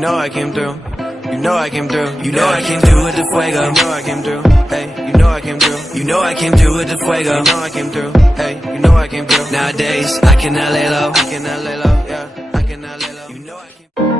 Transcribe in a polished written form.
know I came through. You know I came through. You know I came through with the fuego. You know I came through. Hey, you know I came through. You know I came through with the fuego. You know I came through. Hey, you know I came through. Nowadays I cannot lay low. I cannot lay low. Yeah, I cannot lay low. You know I came.